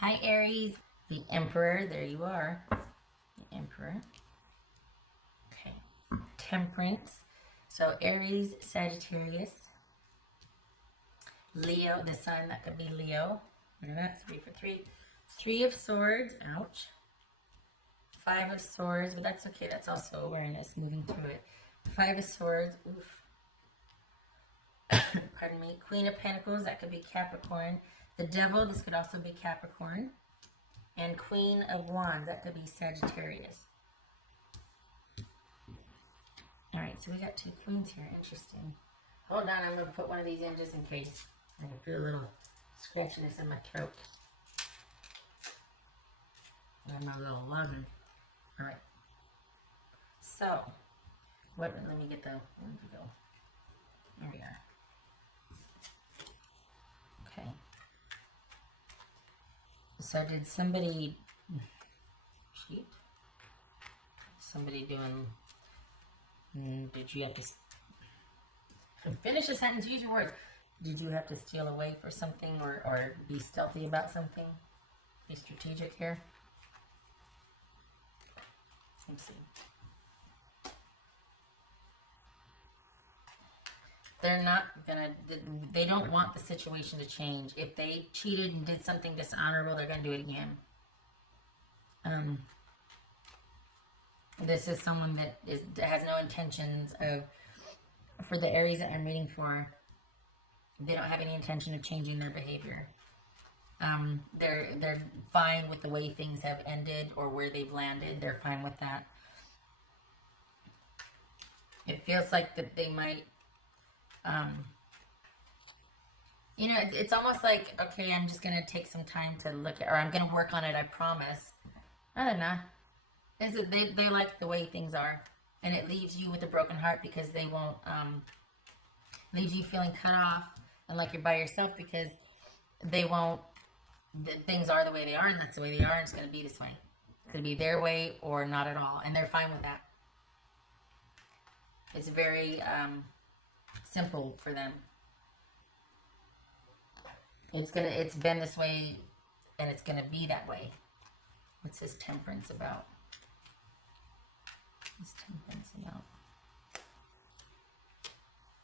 Hi, Aries. The Emperor. There you are. The Emperor. Okay. Temperance. So Aries, Sagittarius. Leo, the sun, that could be Leo. Look at that, 3 for 3. 3 of Swords. Ouch. 5 of Swords, but that's okay. That's also awareness, moving through it. 5 of Swords. Oof. Pardon me. Queen of Pentacles, that could be Capricorn. The Devil, this could also be Capricorn. And Queen of Wands, that could be Sagittarius. Alright, so we got 2 queens here. Interesting. Hold on, I'm going to put one of these in just in case. I can feel a little scratchiness in my throat. And my little lung. Alright. So, let me get the, where did we go? There we are. Okay. So did somebody cheat? Somebody doing, did you have to finish a sentence, use your words. Did you have to steal away for something or be stealthy about something? Be strategic here? Let's see. They're not gonna, they don't want the situation to change. If they cheated and did something dishonorable, they're gonna do it again. This is someone that has no intentions of, for the Aries that I'm reading for, they don't have any intention of changing their behavior. They're fine with the way things have ended or where they've landed. They're fine with that. It feels like that they might, you know, it's almost like, okay, I'm just going to take some time to look at, or I'm going to work on it, I promise. I don't know. They like the way things are. And it leaves you with a broken heart because they won't, leaves you feeling cut off and like you're by yourself because they won't, things are the way they are and that's the way they are and it's going to be this way. It's going to be their way or not at all. And they're fine with that. It's very simple for them. It's been this way and it's going to be that way. What's this Temperance about? What's Temperance about?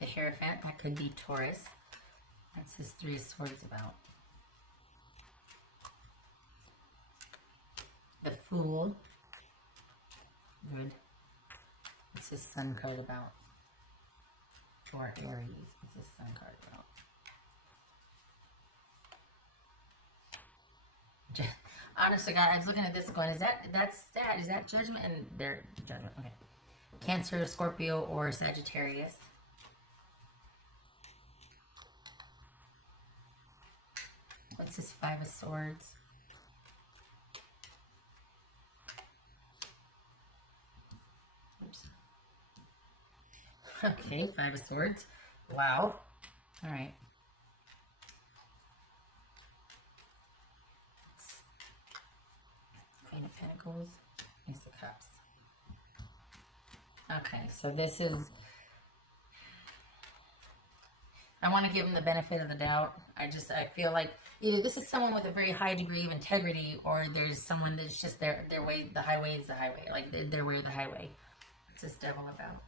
The Hierophant, that could be Taurus. That's this 3 of Swords about. The Fool. Good. What's this Sun card about? For Aries. What's this Sun card about? Honestly, God, I was looking at this going, that's sad? Is that Judgment? And they're Judgment. Okay. Cancer, Scorpio, or Sagittarius. What's this 5 of Swords? Oops. Okay, 5 of Swords. Wow. All right. Queen of Pentacles. Ace of Cups. Okay, so this is, I want to give them the benefit of the doubt. I feel like either this is someone with a very high degree of integrity or there's someone that's just their way, the highway is the highway. Like their way or the highway. What's this Devil about?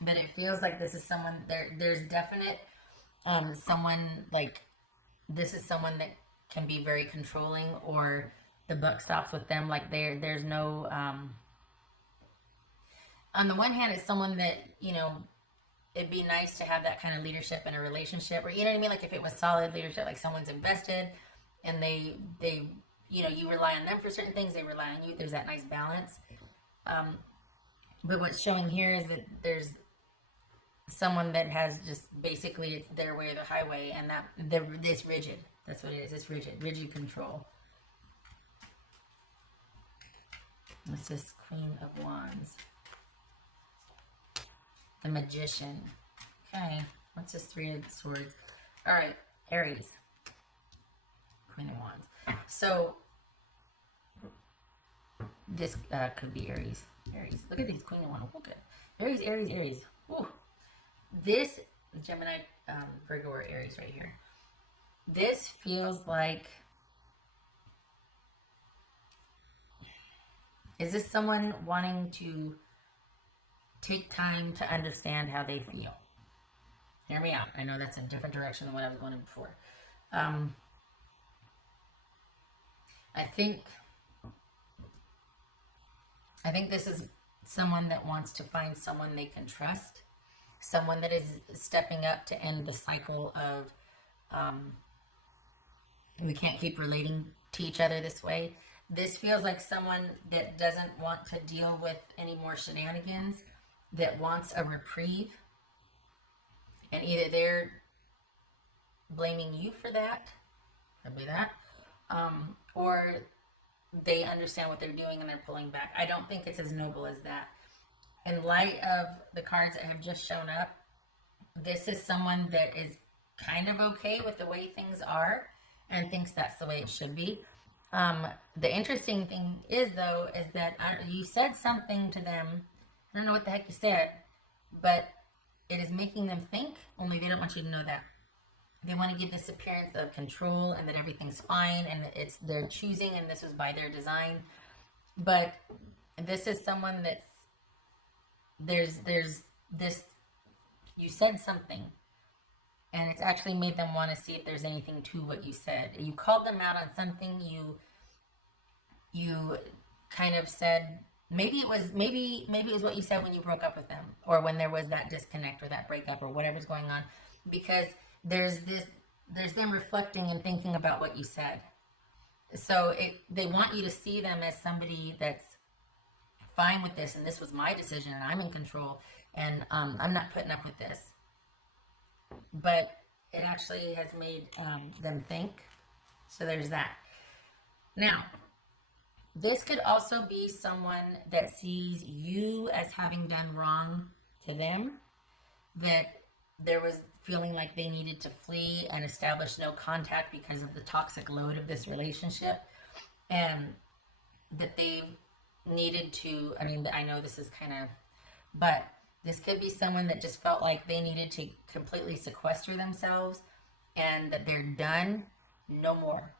But it feels like this is someone, there's definite, someone like, this is someone that can be very controlling or the buck stops with them. Like there's no, on the one hand, it's someone that, you know, it'd be nice to have that kind of leadership in a relationship, or you know what I mean? Like if it was solid leadership, like someone's invested and they, you know, you rely on them for certain things, they rely on you. There's that nice balance. But what's showing here is that there's someone that has just basically it's their way or the highway, and that it's rigid. That's what it is. It's rigid control. What's this Queen of Wands? The Magician. Okay. What's this 3 of Swords? All right. Aries. Queen of Wands. So, this could be Aries. Aries. Look at these Queen of Wands. Look at Aries, Aries, Aries. Ooh. This Gemini, Virgo, or Aries right here. This feels like, is this someone wanting to take time to understand how they feel? Hear me out. I know that's in a different direction than what I was going in before. Um, I think this is someone that wants to find someone they can trust, someone that is stepping up to end the cycle of we can't keep relating to each other this way. This feels like someone that doesn't want to deal with any more shenanigans, that wants a reprieve, and either they're blaming you for that, could be that, or they understand what they're doing and they're pulling back. I don't think it's as noble as that. In light of the cards that have just shown up, this is someone that is kind of okay with the way things are and thinks that's the way it should be. The interesting thing is, though, is that you said something to them. I don't know what the heck you said, but it is making them think, only they don't want you to know that. They want to give this appearance of control and that everything's fine and it's their choosing and this was by their design. But this is someone that's, there's this, you said something and it's actually made them want to see if there's anything to what you said. You called them out on something. You kind of said, maybe it was what you said when you broke up with them, or when there was that disconnect or that breakup or whatever's going on, because there's them reflecting and thinking about what you said. So they want you to see them as somebody that's fine with this, and this was my decision and I'm in control, and I'm not putting up with this. But it actually has made them think. So there's that. Now, this could also be someone that sees you as having done wrong to them, that there was feeling like they needed to flee and establish no contact because of the toxic load of this relationship, and that they needed to, I mean, I know this is kind of, but this could be someone that just felt like they needed to completely sequester themselves and that they're done, no more,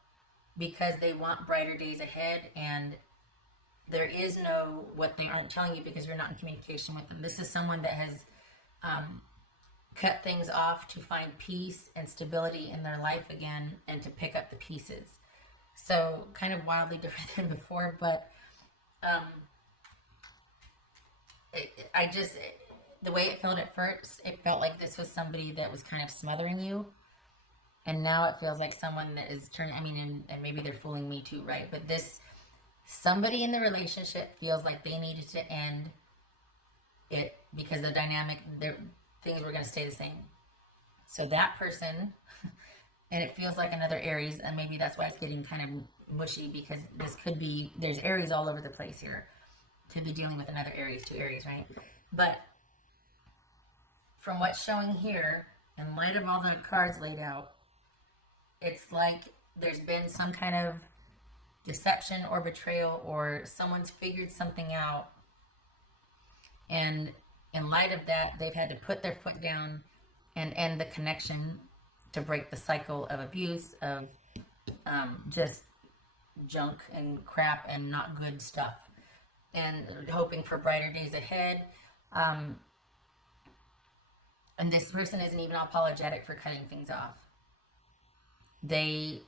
because they want brighter days ahead, and there is no what they aren't telling you because you're not in communication with them. This is someone that has cut things off to find peace and stability in their life again and to pick up the pieces. So kind of wildly different than before, but the way it felt at first, it felt like this was somebody that was kind of smothering you. And now it feels like someone that is turning, I mean, and maybe they're fooling me too, right? But somebody in the relationship feels like they needed to end it because the dynamic, things were going to stay the same. So that person, and it feels like another Aries, and maybe that's why it's getting kind of mushy, because this could be, there's Aries all over the place here. To be dealing with another Aries, two Aries, right? But from what's showing here, in light of all the cards laid out, it's like there's been some kind of deception or betrayal, or someone's figured something out, and in light of that, they've had to put their foot down and end the connection to break the cycle of abuse, of just junk and crap and not good stuff, and hoping for brighter days ahead. And this person isn't even apologetic for cutting things off. They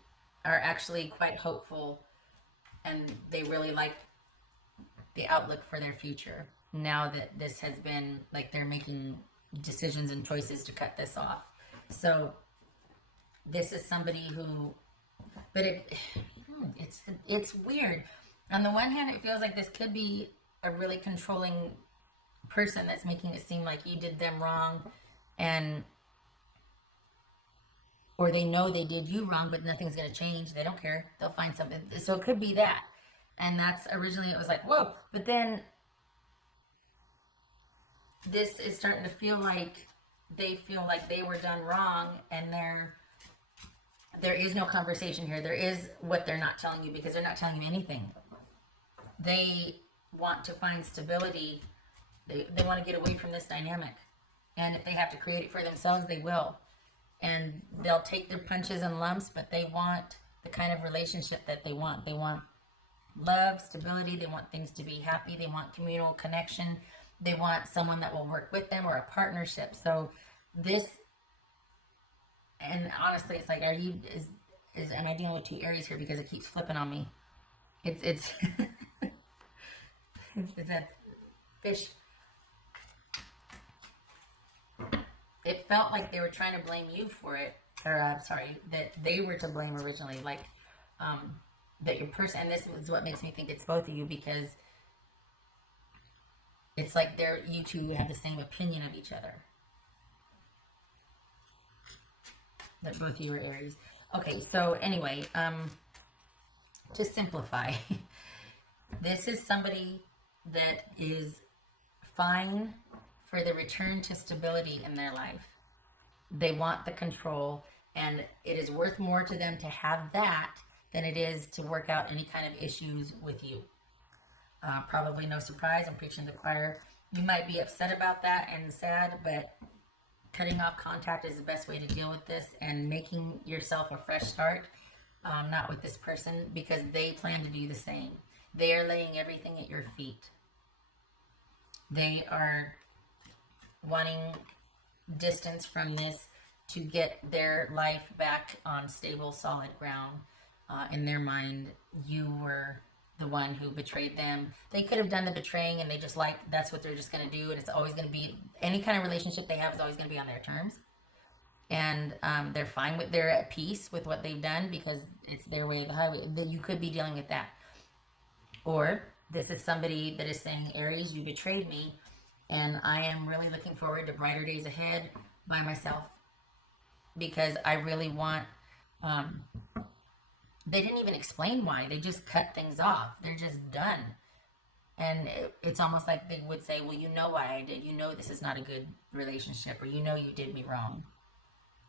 are actually quite hopeful, and they really like the outlook for their future now that this has been, like, they're making decisions and choices to cut this off. So this is somebody who, but it's weird. On the one hand, it feels like this could be a really controlling person that's making it seem like you did them wrong, and or they know they did you wrong, but nothing's going to change. They don't care. They'll find something. So it could be that. And that's originally, it was like, whoa. But then this is starting to feel like they feel like they were done wrong, and there is no conversation here. There is what they're not telling you, because they're not telling you anything. They want to find stability. They want to get away from this dynamic. And if they have to create it for themselves, they will. And they'll take their punches and lumps, but they want the kind of relationship that they want. They want love, stability. They want things to be happy. They want communal connection. They want someone that will work with them, or a partnership. So this, and honestly, it's like, am I dealing with two Aries here, because it keeps flipping on me? It's it's that fish. It felt like they were trying to blame you for it, or sorry, that they were to blame originally, like that your person, and this is what makes me think it's both of you, because it's like you two have the same opinion of each other. That both of you are Aries. Okay, so anyway, to simplify, this is somebody that is fine for the return to stability in their life. They want the control, and it is worth more to them to have that than it is to work out any kind of issues with you. Probably no surprise, I'm preaching to the choir. You might be upset about that and sad, but cutting off contact is the best way to deal with this, and making yourself a fresh start, not with this person, because they plan to do the same. They are laying everything at your feet. They are wanting distance from this to get their life back on stable, solid ground. In their mind, you were the one who betrayed them. They could have done the betraying, and they just that's what they're just going to do, and it's always going to be, any kind of relationship they have is always going to be on their terms. And they're fine with, they're at peace with what they've done, because it's their way of the highway. You could be dealing with that. Or this is somebody that is saying, Aries, you betrayed me, and I am really looking forward to brighter days ahead by myself, because I really want, they didn't even explain why. They just cut things off. They're just done. And it's almost like they would say, well, you know why I did. You know this is not a good relationship, or you know you did me wrong.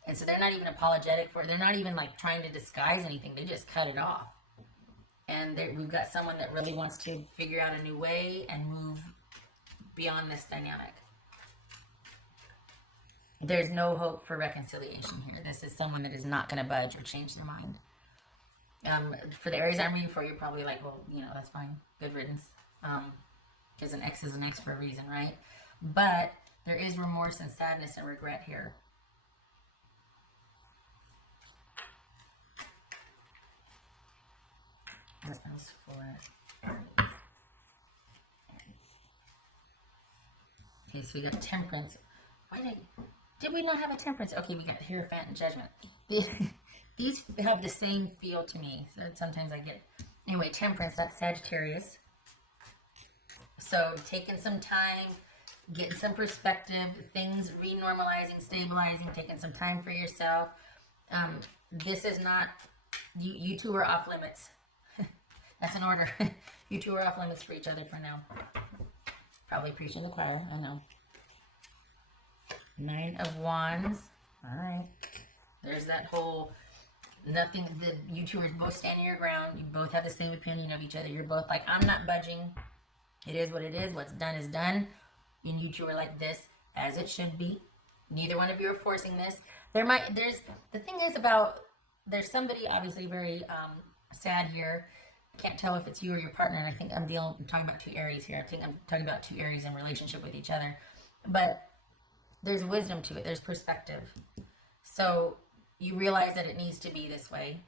And so they're not even apologetic for it. They're not even like trying to disguise anything. They just cut it off. And we've got someone that really wants to figure out a new way and move beyond this dynamic. There's no hope for reconciliation here. This is someone that is not going to budge or change their mind. For the Aries I'm reading for, you're probably like, well, that's fine. Good riddance. Because an X is an X for a reason, right? But there is remorse and sadness and regret here. What else for Aries? Okay, so we got Temperance. Did we not have a Temperance? Okay, we got Hierophant and Judgment. These have the same feel to me. So sometimes I get... Anyway, Temperance, that's Sagittarius. So taking some time, getting some perspective, things renormalizing, stabilizing, taking some time for yourself. This is not... You two are off limits. That's an order. You two are off limits for each other for now. Probably preaching the choir, I know. 9 of Wands. All right. There's that whole nothing. You two are both standing your ground. You both have the same opinion of each other. You're both like, I'm not budging. It is what it is. What's done is done. And you two are like this, as it should be. Neither one of you are forcing this. The thing is about, there's somebody obviously very sad here. Can't tell if it's you or your partner. And I think I'm talking about two Aries here. I think I'm talking about two Aries in relationship with each other. But there's wisdom to it. There's perspective. So you realize that it needs to be this way.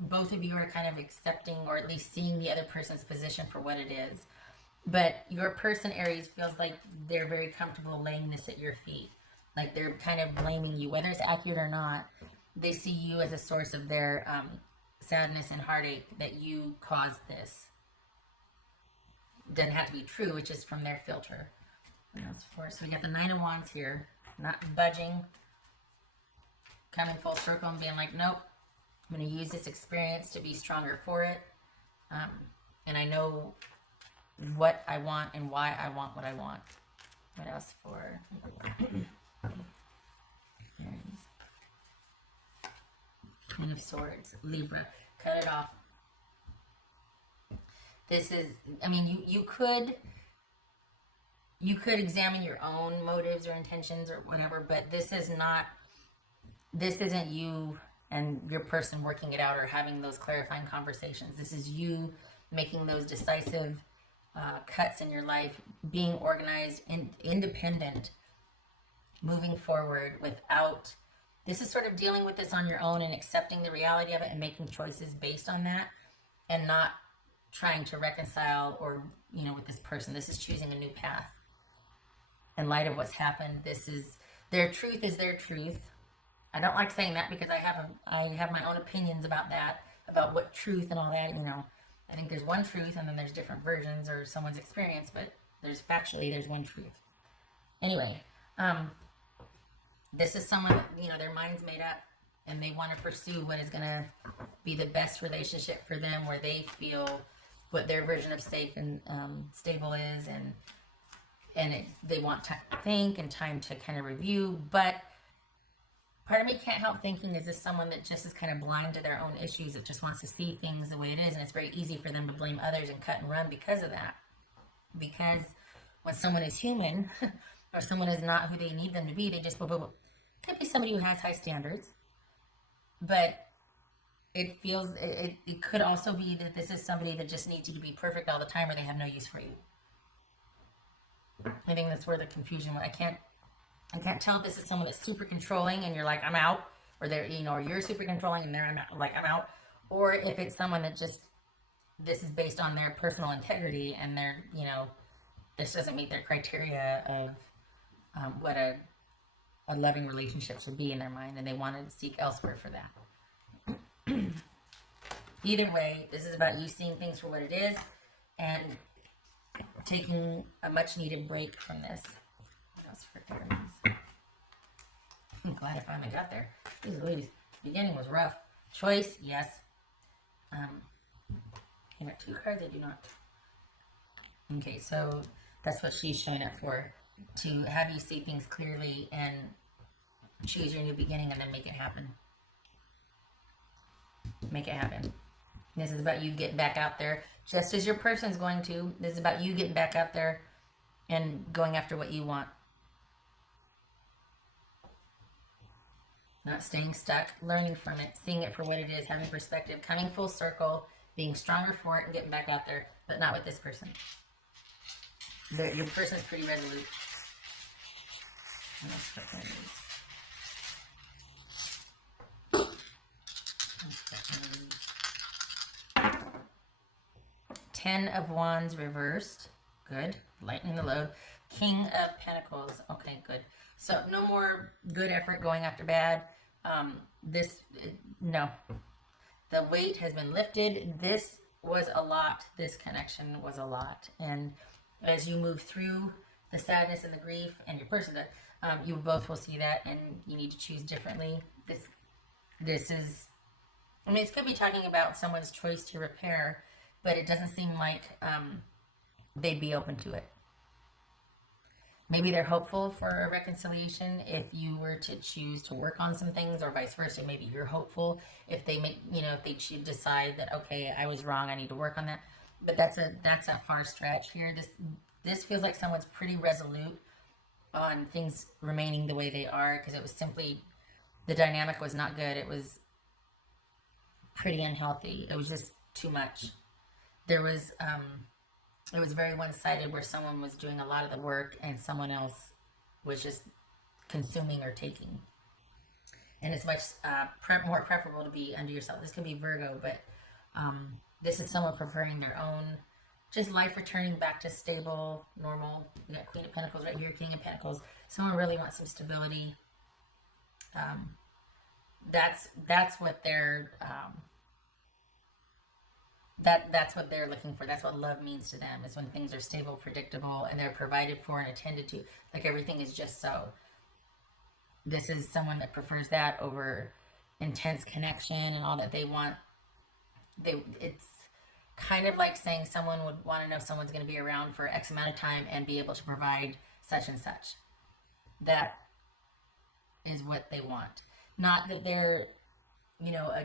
Both of you are kind of accepting, or at least seeing the other person's position for what it is. But your person, Aries, feels like they're very comfortable laying this at your feet. Like they're kind of blaming you, whether it's accurate or not. They see you as a source of their sadness and heartache, that you caused this. Doesn't have to be true, which is from their filter. So we got the 9 of Wands here, not budging, coming full circle and being like, nope, I'm going to use this experience to be stronger for it. And I know what I want and why I want what I want. What else for Aries? 10 of Swords, Libra. Cut it off. This is, you could examine your own motives or intentions or whatever, but this is not this isn't you and your person working it out or having those clarifying conversations. This is you making those decisive cuts in your life, being organized and independent, moving forward without. This is sort of dealing with this on your own and accepting the reality of it and making choices based on that, and not trying to reconcile or, with this person. This is choosing a new path in light of what's happened. This is their truth is their truth. I don't like saying that because I have my own opinions about that, about what truth and all that. I think there's one truth and then there's different versions or someone's experience, but there's one truth. Anyway, this is someone that, their mind's made up and they want to pursue what is going to be the best relationship for them, where they feel what their version of safe and stable is, and they want time to think and time to kind of review. But part of me can't help thinking, is this someone that just is kind of blind to their own issues, that just wants to see things the way it is, and it's very easy for them to blame others and cut and run because of that. Because when someone is human or someone is not who they need them to be, they just could be somebody who has high standards, but it could also be that this is somebody that just needs you to be perfect all the time, or they have no use for you. I think that's where the confusion. I can't tell if this is someone that's super controlling and you're like, I'm out, or they're, or you're super controlling and they're I'm out, or if it's someone that just, this is based on their personal integrity and they're, this doesn't meet their criteria of what a loving relationship should be in their mind, and they want to seek elsewhere for that. Either way, this is about you seeing things for what it is and taking a much needed break from this. What else for ARIES? I'm glad I finally got there. These ladies, beginning was rough. Choice, yes. Came at 2 cards, I do not. Okay, so that's what she's showing up for. To have you see things clearly and choose your new beginning and then make it happen. Make it happen. This is about you getting back out there, just as your person's going to. This is about you getting back out there and going after what you want. Not staying stuck, learning from it, seeing it for what it is, having perspective, coming full circle, being stronger for it, and getting back out there, but not with this person. Your person's pretty resolute. Ten of Wands reversed. Good. Lightening the load. King of Pentacles. Okay, good. So no more good effort going after bad. No. The weight has been lifted. This was a lot. This connection was a lot. And as you move through the sadness and the grief, and your person does, you both will see that, and you need to choose differently. This is, it's going to be talking about someone's choice to repair, but it doesn't seem like they'd be open to it. Maybe they're hopeful for a reconciliation if you were to choose to work on some things, or vice versa. Maybe you're hopeful if they make, if they decide that, okay, I was wrong, I need to work on that. But that's a far stretch here. This feels like someone's pretty resolute on things remaining the way they are, because it was simply, the dynamic was not good. It was pretty unhealthy. It was just too much. There was, it was very one-sided, where someone was doing a lot of the work and someone else was just consuming or taking. And it's much more preferable to be under yourself. This could be Virgo, but this is someone preferring their own, just life returning back to stable, normal. You got Queen of Pentacles right here, King of Pentacles. Someone really wants some stability. That's what they're that's what they're looking for. That's what love means to them, is when things are stable, predictable, and they're provided for and attended to. Like everything is just so. This is someone that prefers that over intense connection and all that they want. It's kind of like saying someone would want to know someone's going to be around for X amount of time and be able to provide such and such. That is what they want. Not that they're, a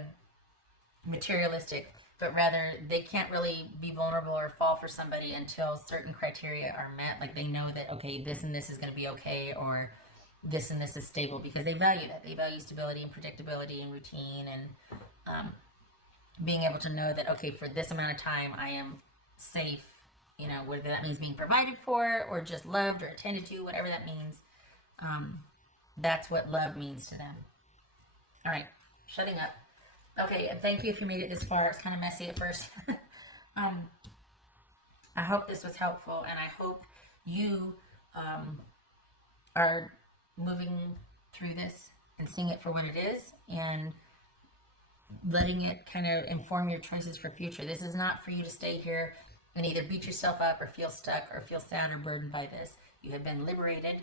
materialistic, but rather they can't really be vulnerable or fall for somebody until certain criteria are met. Like they know that, okay, this and this is going to be okay, or this and this is stable, because they value that. They value stability and predictability and routine, and being able to know that, okay, for this amount of time, I am safe, you know, whether that means being provided for or just loved or attended to, whatever that means. That's what love means to them. All right, shutting up. Okay, and thank you if you made it this far. It's kind of messy at first. I hope this was helpful, and I hope you are moving through this and seeing it for what it is, and letting it kind of inform your choices for future. This is not for you to stay here and either beat yourself up or feel stuck or feel sad or burdened by this. You have been liberated,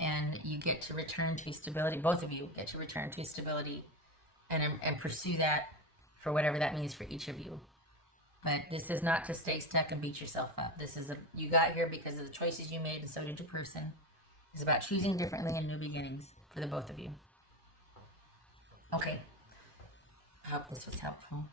and you get to return to stability. Both of you get to return to stability and pursue that for whatever that means for each of you. But this is not to stay stuck and beat yourself up. This is you got here because of the choices you made, and so did your person. It's about choosing differently and new beginnings for the both of you. Okay. I hope this was helpful.